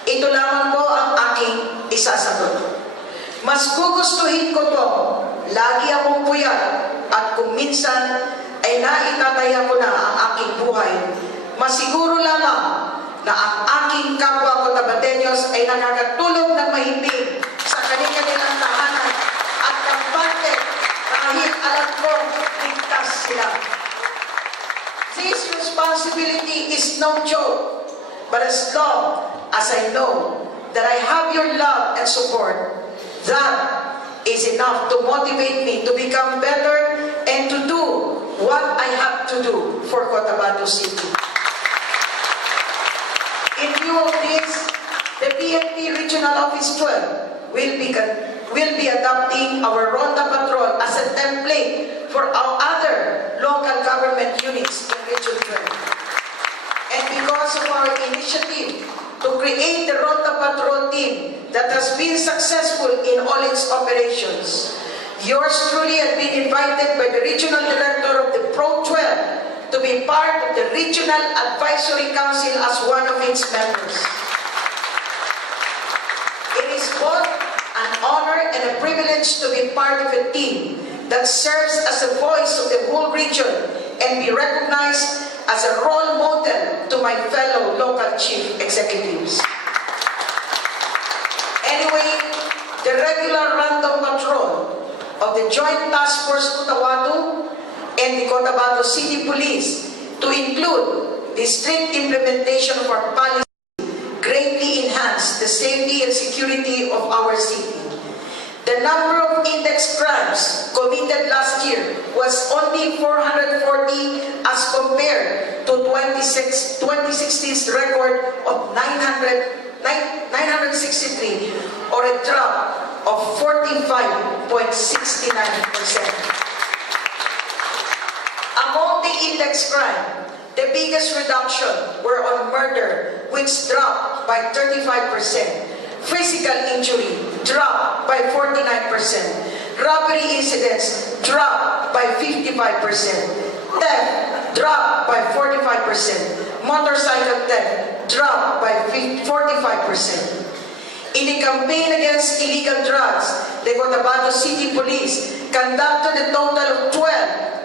Ito lamang po ang aking isasagot. Mas gugustuhin ko po, lagi akong puyat at kung minsan ay naitataya ko na ang aking buhay, masiguro lamang na ang aking kapwa Cotabateños ay nakakatulog ng mahimbing sa kanilang tahanan at kampante dahil alam ko ligtas sila. This responsibility is no joke, but as long as I know that I have your love and support, that is enough to motivate me to become better and to do what I have to do for Cotabato City. In view of this, the PNP Regional Office 12 will be adopting our Ronda Patrol as a template for our other local government units in Region 12. And because of our initiative to create the Ronda Patrol team that has been successful in all its operations, yours truly has been invited by the Regional Director of the Pro 12 to be part of the Regional Advisory Council as one of its members. It is both an honor and a privilege to be part of a team that serves as a voice of the whole region and be recognized as a role model to my fellow local chief executives. Anyway, the regular random patrol of the Joint Task Force Cotabato and the Cotabato City Police, to include the strict implementation of our policy, greatly enhance the safety and security of our city. The number of index crimes committed last year was only 440 as compared to 2016's record of 963, or a drop of 45.69%. Among the index crime, the biggest reduction were on murder, which dropped by 35%. Physical injury dropped by 49%. Robbery incidents dropped by 55%. Theft dropped by 45%. Motorcycle theft dropped by 45%. In the campaign against illegal drugs, the Cotabato City Police conducted a total of 12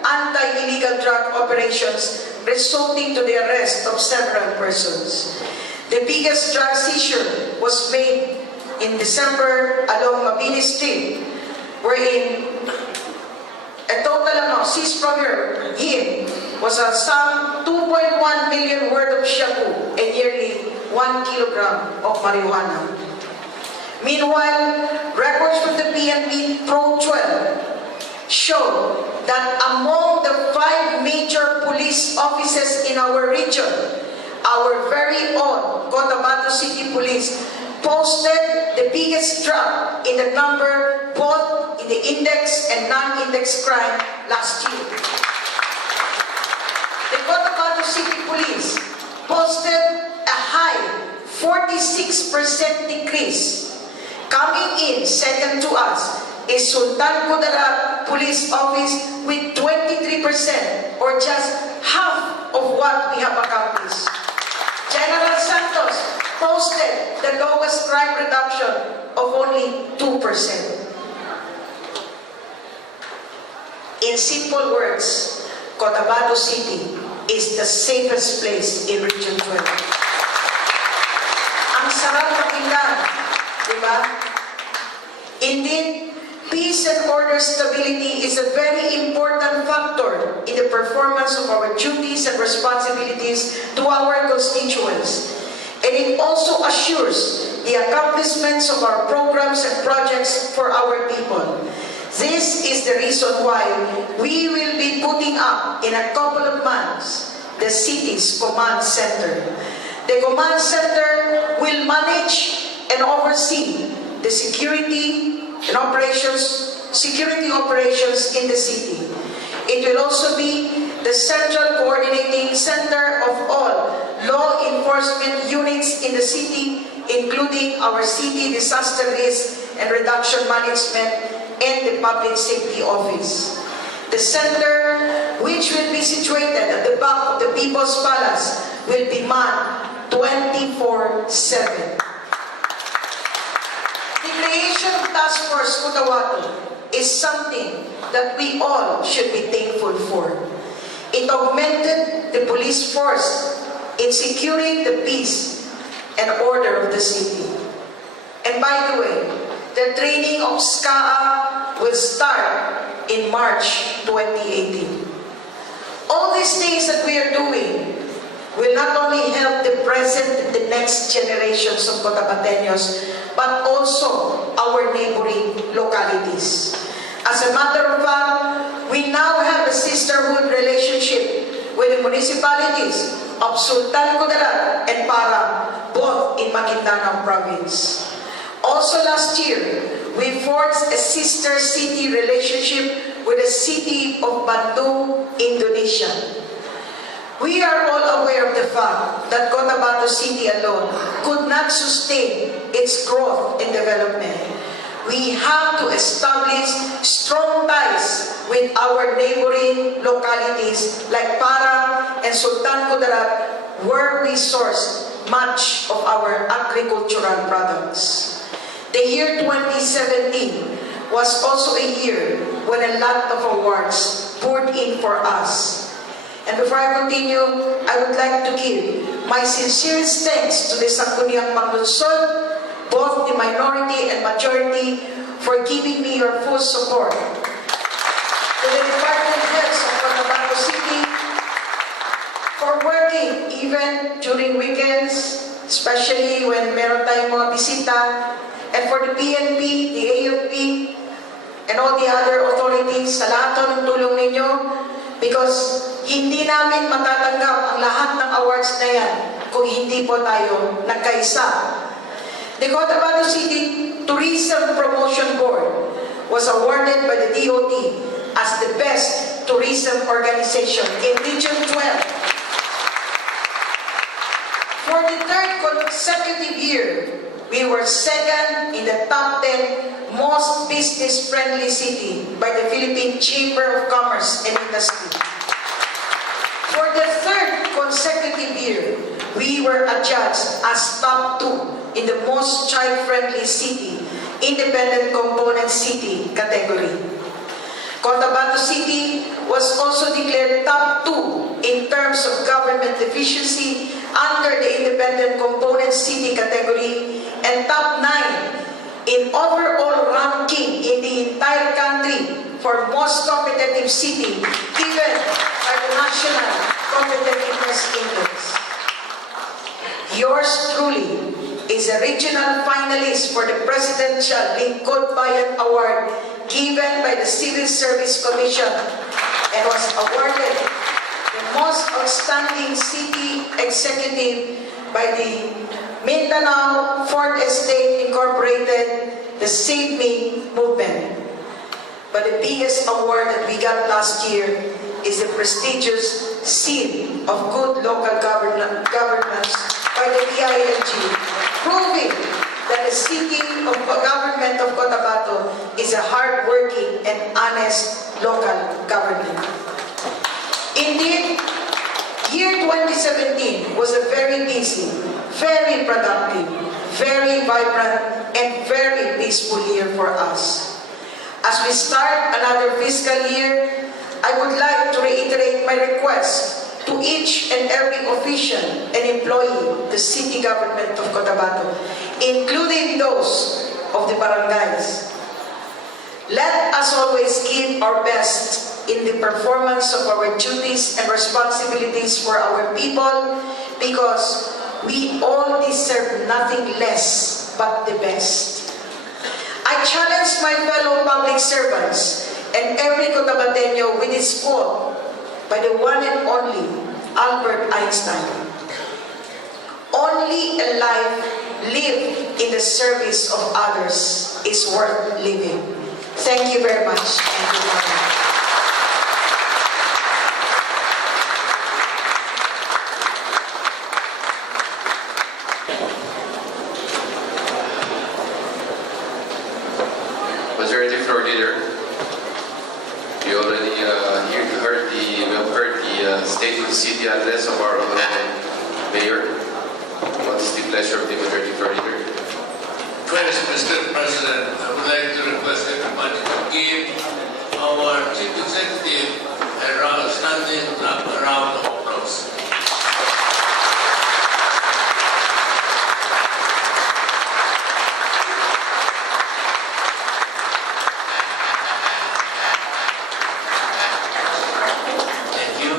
anti-illegal drug operations, resulting to the arrest of several persons. The biggest drug seizure was made in December along Mabini Street, wherein a total amount seized from him was a sum 2.1 million worth of shabu and nearly 1 kilogram of marijuana. Meanwhile, records from the PNP Pro 12 show that among the 5 major police offices in our region, our very own Cotabato City Police posted the biggest drop in the number both in the index and non-index crime last year. The Cotabato City Police posted a high 46% decrease. Coming in second to us is Sultan Kudarat Police Office with 23%, or just half of what we have accomplished. General Santos posted the lowest crime reduction of only 2%. In simple words, Cotabato City is the safest place in Region 12. Ang sarap pakinggan, di ba? Indeed, peace and order stability is a very important factor in the performance of our duties and responsibilities to our constituents. And it also assures the accomplishments of our programs and projects for our people. This is the reason why we will be putting up in a couple of months the city's command center. The command center will manage and oversee the security operations in the city. It will also be the central coordinating center of all law enforcement units in the city, including our city disaster risk and reduction management and the public safety office. The center, which will be situated at the back of the People's Palace, will be manned 24/7. The creation of Task Force Cotabato is something that we all should be thankful for. It augmented the police force in securing the peace and order of the city. And by the way, the training of SCAA will start in March 2018. All these things that we are doing will not only help the present and the next generations of Cotabateños, but also our neighboring localities. As a matter of fact, We now have a sisterhood relationship with the municipalities of Sultan Kudarat and Parang, both in Maguindanao province. Also last year, we forged a sister city relationship with the city of Bandung, Indonesia. We are all aware of the fact that Cotabato City alone could not sustain its growth and development. We have to establish strong ties with our neighboring localities like Parang and Sultan Kudarat, where we source much of our agricultural products. The year 2017 was also a year when a lot of awards poured in for us. And before I continue, I would like to give my sincerest thanks to the Sangguniang Panglunsod, both the minority and majority, for giving me your full support. To the department heads of Cotabato City, for working even during weekends, especially when meron tayong mga bisita, and for the PNP, the AFP, and all the other authorities, sa lahat ng tulong ninyo, because hindi namin matatanggap ang lahat ng awards na yan kung hindi po tayo nagkaisa. The Cotabato City Tourism Promotion Board was awarded by the DOT as the best tourism organization in Region 12. For the third consecutive year, we were second in the top 10 most business-friendly city by the Philippine Chamber of Commerce and Industry. For the third consecutive year, we were adjudged as top 2 in the most child-friendly city, independent component city category. Cotabato City was also declared top 2 in terms of government efficiency under the independent component city category and top 9 in overall ranking in the entire country for most competitive city given by the National Competitiveness Index. Yours truly is a regional finalist for the Presidential Lingkod Bayan Award given by the Civil Service Commission and was awarded the most outstanding city executive by the Mindanao Fourth Estate Incorporated, the Save Me movement. But the biggest award that we got last year is the prestigious Seal of Good Local Governance by the DILG, proving that the city of government of Cotabato is a hard-working and honest local government. Indeed, year 2017 was a very busy, very productive, very vibrant, and very peaceful year for us. As we start another fiscal year, I would like to reiterate my request to each and every official and employee of the city government of Cotabato, including those of the barangays. Let us always give our best in the performance of our duties and responsibilities for our people because we all deserve nothing less but the best. I challenge my fellow public servants and every Cotabateño with his quote by the one and only Albert Einstein. Only a life lived in the service of others is worth living. Thank you very much. Thank you very much. Majority Floor Leader, we already heard the State of the City address of our Honorable Mayor. What is the pleasure of the Majority Floor Leader? Mr. President, I would like to request everybody to give our Chief Executive a standing round of applause. Thank you.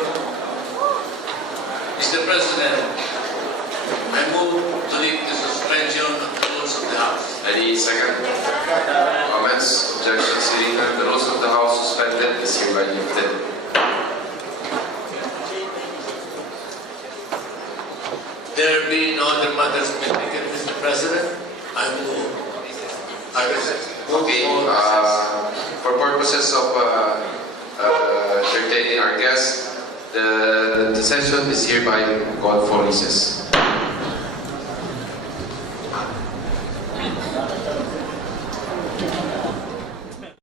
Mr. President, I move to lift the suspension of the rules rules of the House. Any second? Comments, objections, seeing none, the rules of the House suspended is hereby lifted. There being no other matters to be taken, Mr. President, I move. Okay, for purposes of entertaining our guests, the session is hereby called for recess.